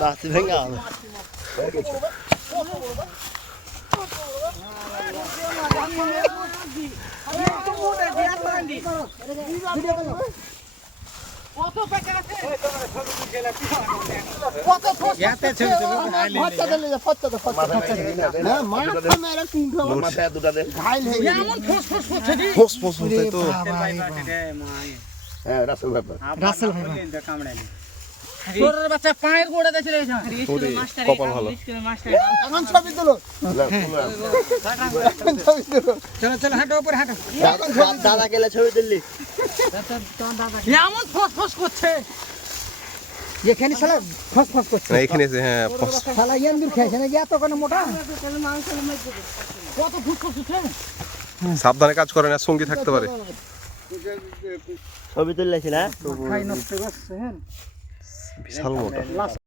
Dachte ভেঙে গেল। কত টাকা আছে? কত ইয়াতে ছেড়ে দেব খাইলে। ফচ্চা দিলে ফচ্চা তো ফচ্চা। হ্যাঁ মাথা মেরে কুঁঠো মাথায় দুটা দে। ঘাইল হয়ে গেল। এমন ফোস ফোস করছে রে। ফোস ফোস হতে তো হ্যাঁ রাসেল ভাই। রাসেল ভাই কামড়াইলে। তোর বাচ্চা পায়ের গোড়া দেখলে এই কপাল ভালো। এখন ছবি তুলো। চলো চলো হাঁটো উপরে হাঁটো। দাদা গেলে ছবি তুললি। এমন ফোস ফোস করছে। এখানে শালা ফস ফস করছে। না এখানে যে হ্যাঁ ফোস শালা ইয়ান্দুর খাইছে না এত কোন মোটা। কত ফুস ফুস হচ্ছে। সাবধানে কাজ করে না সঙ্গী থাকতে পারে। ছবি তুললেছি না? খাই নষ্ট করছে হ্যাঁ। বিশাল মোটা।